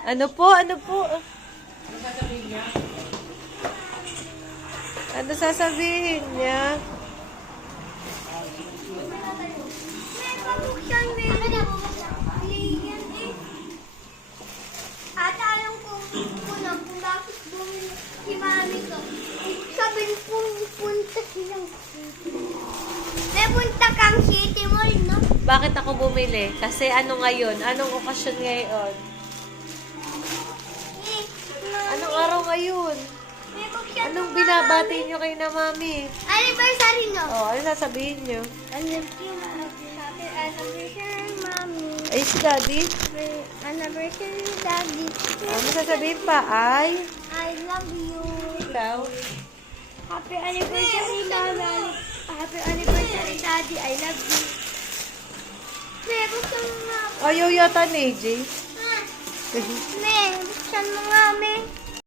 Ano po? Ano po? Ano sasabihin niya? May pabuksan mo yun. Yan eh. Ate, alam ko kung bakit bumili si mami ko. Sabi punta silang city. May punta kang city mall, no? Bakit ako bumili? Kasi ano ngayon? Anong okasyon ngayon? Eh, Anong araw ngayon? may buksan Anong mo binabati niyo kay na mami? anniversary, no? Oh, ano sasabihin niyo? Happy anniversary, mommy. Ay, si daddy? Anniversary, daddy. Ano sasabihin pa? Ay? I love you. Ikaw? Happy anniversary, mama. Happy anniversary, daddy. I love you. May buksan mo nga. Ayaw yata ni AJ. May buksan mo nga, may.